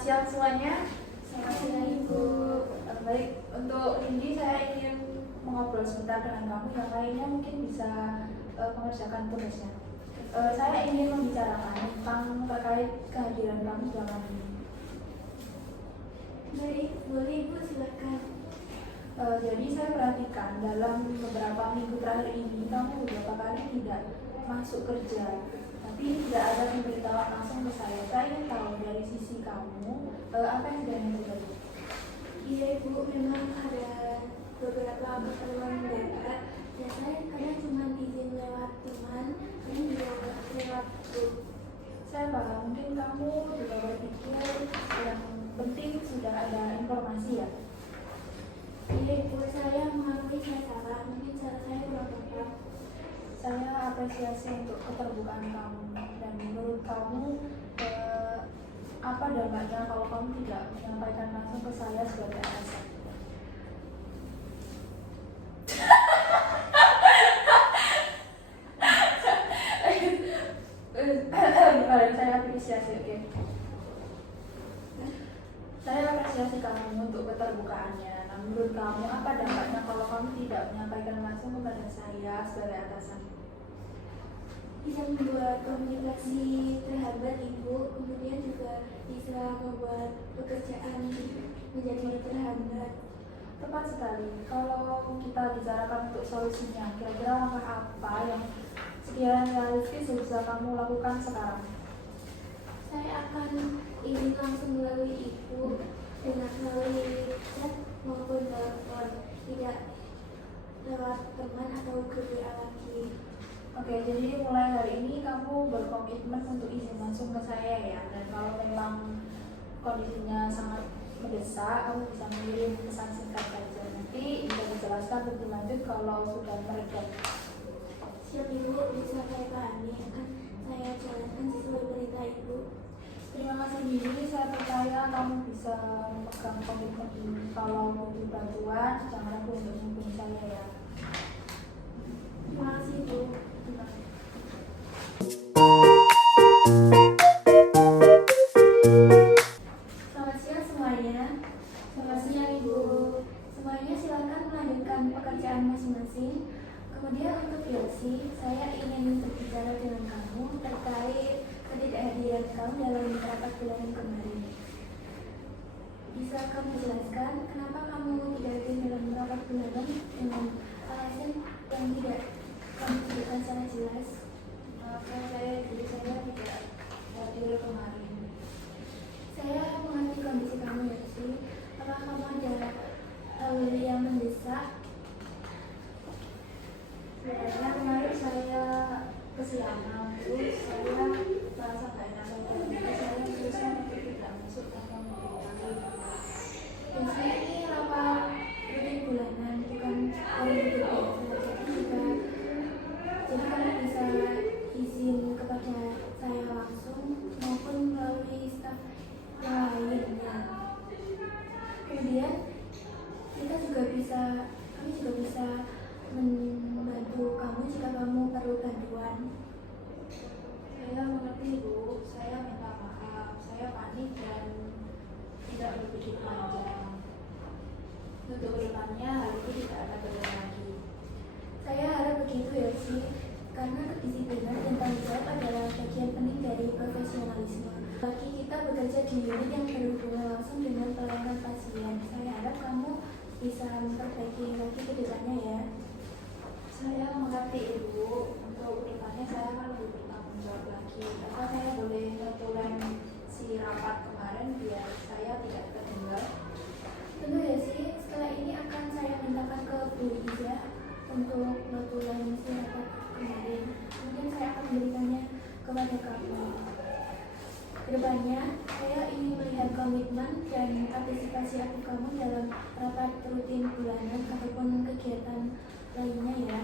siang semuanya. Selamat siang Ibu. Baik, untuk ini saya ingin mengobrol sebentar dengan kamu. Yang lainnya mungkin bisa mengerjakan tugasnya. Saya ingin membicarakan tentang terkait kehadiran kamu selama ini. Baik, boleh Ibu, silakan. Jadi saya perhatikan dalam beberapa minggu terakhir ini kamu beberapa kali tidak masuk kerja, tapi tidak ada pemberitahuan langsung ke saya. Saya ingin tahu dari sisi kamu apa yang sedang terjadi. Iya Ibu, memang ada beberapa keperluan mendadak. Ya saya kadang cuma izin lewat teman, kadang juga lewat grup. Saya paham, mungkin kamu juga berpikir yang penting sudah ada informasi ya. Iya Ibu, saya mengakui saya salah, mungkin cara saya kurang tepat. Saya apresiasi untuk keterbukaan kamu, dan menurut kamu apa dampaknya kalau kamu tidak menyampaikan langsung ke saya sebagai atasan? Saya apresiasi, oke. Saya apresiasi kamu untuk keterbukaannya. Nah, menurut kamu apa dampaknya kalau kamu tidak menyampaikan langsung kepada saya sebagai atasan? Bisa membuat komunikasi terhambat Ibu, kemudian juga bisa membuat pekerjaan menjadi terhambat. Tepat sekali. Kalau kita bicarakan untuk solusinya, kira-kira langkah apa yang sekiranya realistis yang bisa kamu lakukan sekarang? Saya akan ingin langsung melalui Ibu dengan melalui chat maupun telepon, tidak lewat teman atau grup WA lagi. Oke, jadi mulai hari ini kamu berkomitmen untuk izin langsung ke saya ya. Dan kalau memang kondisinya sangat mendesak, kamu bisa mengirim pesan singkat saja. Nanti bisa dijelaskan lebih lanjut kalau sudah mereda. Siap Ibu, bisa saya pahami, akan saya jalankan sesuai perintah Ibu. Terima kasih Bibi, saya percaya kamu bisa memegang komitmen ini. Kalau butuh bantuan, jangan ragu untuk menghubungi saya ya. Terima kasih Ibu. Selamat siang semuanya. Selamat siang Ibu. Semuanya silakan melanjutkan pekerjaan masing-masing. Kemudian untuk Yosi, saya ingin berbicara dengan kamu terkait ketidakhadiran kamu dalam rapat bulanan kemarin. Bisa kamu jelaskan kenapa kamu tidak hadir dalam rapat bulanan dengan alasan yang tidak kamu sebutkan secara jelas? Maafkan saya, jadi saya tidak hadir kemarin. Saya mengerti kondisi kamu Yosi. Apakah kamu ada hal yang mendesak? Sebenarnya kemarin saya kesiangan, terus saya merasa nggak enak badan, jadi saya memutuskan untuk tidak masuk tanpa memberitahu. Yosi, ini rapat rutin bulanan, bukan hari libur biasa. Jadi kamu bisa izin kepada saya langsung maupun melalui staf yang lainnya. Kemudian kami juga bisa membantu kamu jika kamu perlu bantuan. Saya mengerti Bu, saya minta maaf, saya panik dan tidak berpikir panjang. Untuk kedepannya hal itu tidak ada terulang lagi. Saya harap begitu ya sih, karena kedisiplinan dan tanggung jawab adalah bagian penting dari profesionalisme. Bagi kita bekerja di unit yang berhubungan langsung dengan pelayanan pasien, saya harap kamu bisa memperbaiki lagi ke depannya ya. Saya mengerti Ibu, untuk kedepannya saya akan lebih bertanggung jawab lagi. Apa saya boleh ngetulen si rapat kemarin biar saya tidak tertinggal? Tentu ya sih, setelah ini akan saya mintakan ke Bu Ida untuk notulen si rapat kemarin. Mungkin saya akan memberikannya kepada kamu. Kedepannya, saya ingin melihat komitmen dan partisipasi aktif kamu dalam rapat rutin bulanan ataupun kegiatan lainnya ya.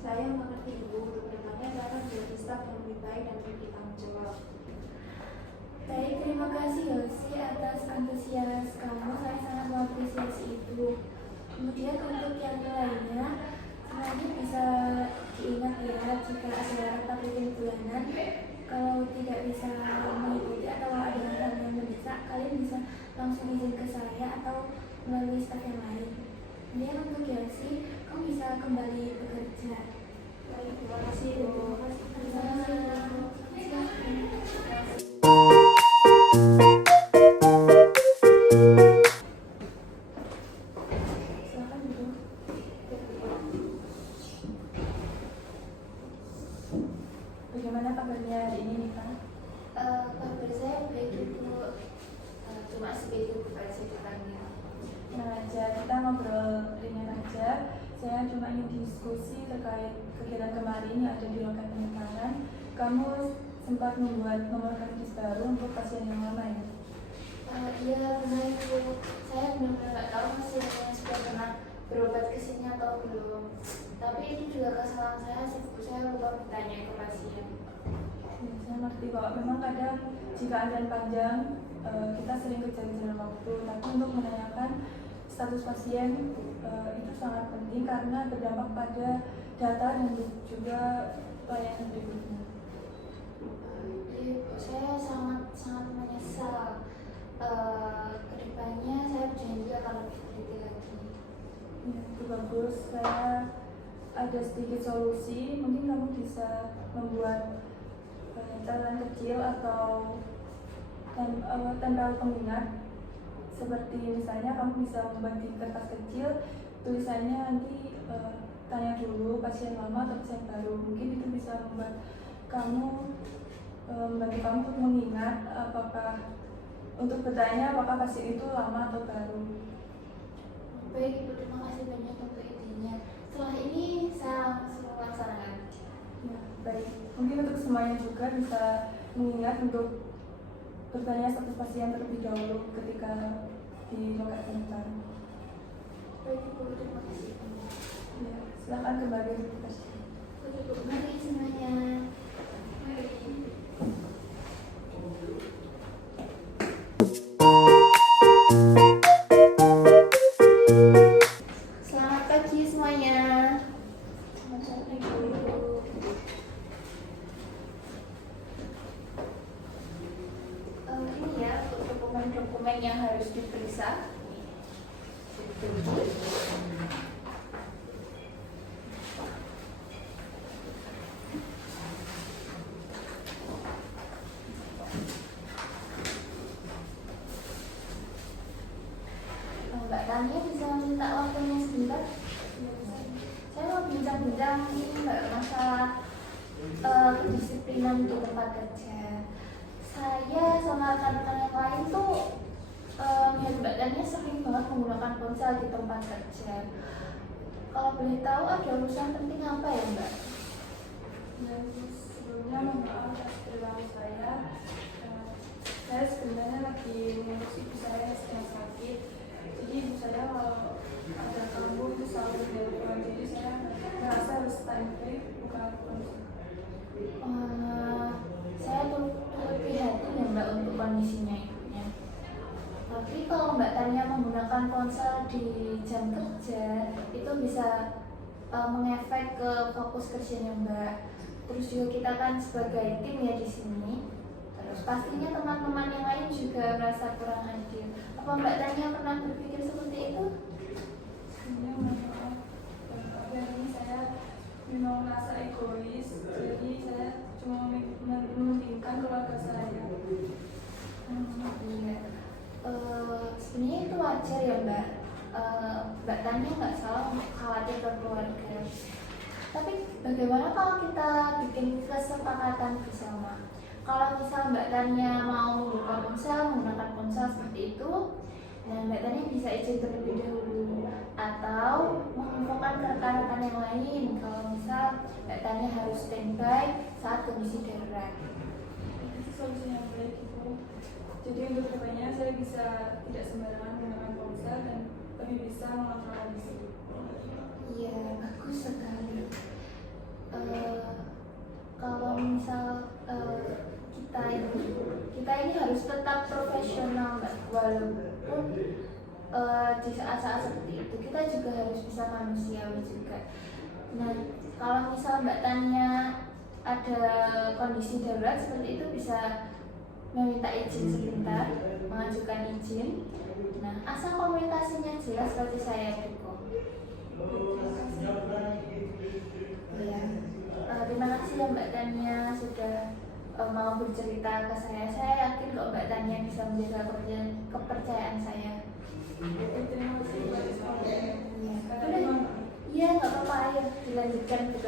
Saya mengerti Ibu, untuk kedepannya saya akan menjadi staf yang lebih baik dan lebih tanggung jawab. Baik, terima kasih Yosi atas antusias kamu, saya sangat mengapresiasi itu. Kemudian untuk yang lainnya, sebenarnya bisa diingat ya jika ada rapat rutin bulanan, kalau tidak bisa mengikuti atau ada langsung izin ke saya atau melalui staf yang lain. Kemudian untuk Yelsi, kamu bisa kembali bekerja. Baik, terima kasih Bu. Terima kasih. Silakan Bu. Bagaimana kabarnya hari ini nih Pak? Kabar saya baik Ibu. Cuma sedikit aja dipanggil. Tenang aja, kita ngobrol ringan aja. Saya cuma ingin diskusi terkait kegiatan kemarin yang ada di loket penyimpanan. Kamu sempat membuat nomor kardus baru untuk pasien yang lama ya? Iya benar Bu. Saya benar-benar nggak tahu pasiennya sudah pernah berobat ke sini atau belum. Tapi itu juga kesalahan saya sih Bu. Saya lupa bertanya ke pasien. Ya, saya ngerti bahwa memang kadang jika antrian panjang kita sering kejar-kejar waktu. Tapi untuk menanyakan status pasien itu sangat penting karena berdampak pada data dan juga layanan berikutnya. Iya Bu, saya sangat menyesal. Kedepannya saya berjanji akan lebih teliti lagi. Ya, itu bagus. Saya ada sedikit solusi. Mungkin kamu bisa membuat catatan kecil atau tempel pengingat. Seperti misalnya kamu bisa membuat di kertas kecil tulisannya nanti tanya dulu pasien lama atau pasien baru. Mungkin itu bisa membuat kamu membantu kamu untuk mengingat untuk bertanya apakah pasien itu lama atau baru. Baik Ibu, terima kasih banyak untuk idenya. Setelah ini saya langsung melaksanakan. Ya, baik. Mungkin untuk semuanya juga bisa mengingat untuk bertanya status pasien terlebih dahulu ketika di loket penyimpanan. Baik Ibu, terima kasih banyak. Ya, silakan kembali ke pasien. Oke Bu, mari semuanya. Mari. Selamat pagi semuanya. Selamat pagi, Bu. Ini ya untuk dokumen-dokumen yang harus diperiksa. Mbak Tania bisa minta waktunya sebentar? Saya mau bincang-bincang ini Mbak masalah kedisiplinan di tempat kerja. Saya sama rekan-rekan yang lain tuh melihat Mbak Tania sering banget menggunakan ponsel di tempat kerja. Kalau boleh tahu ada urusan penting apa ya Mbak? Ya, sebelumnya mohon maaf atas perilaku saya. Saya sebenarnya lagi mengurus ibu saya yang sedang sakit. Jadi ibu saya kalau ada ganggu itu selalu telepon. Jadi saya merasa harus standby buka ponsel. Saya turut prihatin ya Mbak untuk kondisinya ibunya. Tapi kalau Mbak Tania menggunakan ponsel di jam kerja itu bisa mengefek ke fokus kerjanya Mbak. Terus juga kita kan sebagai tim ya di sini. Terus pastinya teman-teman yang lain juga merasa kurang adil. Apa Mbak Tania pernah berpikir seperti itu? Sebenarnya mohon maaf, hari ini saya memang merasa egois. Jadi saya cuma mementingkan keluarga saya. Iya. Sebenarnya itu wajar ya Mbak. Mbak Tania nggak salah untuk khawatir ke keluarga. Tapi bagaimana kalau kita bikin kesepakatan bersama? Kalau misal Mbak Tania mau buka ponsel, menggunakan ponsel seperti itu, dan Mbak Tania bisa izin terlebih dahulu atau menginfokan ke rekan-rekan yang lain kalau misal Mbak Tania harus standby saat kondisi darurat. Itu solusi yang baik Ibu. Jadi untuk kedepannya saya bisa tidak sembarangan menggunakan ponsel dan lebih bisa mengontrol kondisi. Iya, bagus sekali. Kalau misal kita ini harus tetap profesional Mbak, walaupun di saat-saat seperti itu kita juga harus bisa manusiawi juga. Nah, kalau misal Mbak Tania ada kondisi darurat seperti itu bisa meminta izin sebentar. mengajukan izin. Nah, asal komunikasinya jelas berarti saya dukung. Ya, terima kasih ya Mbak Tania sudah mau bercerita ke saya. Saya yakin kok Mbak Tania bisa menjaga kepercayaan saya. Terima kasih Mbak Isma. Iya, nggak apa-apa, ayo dilanjutkan gitu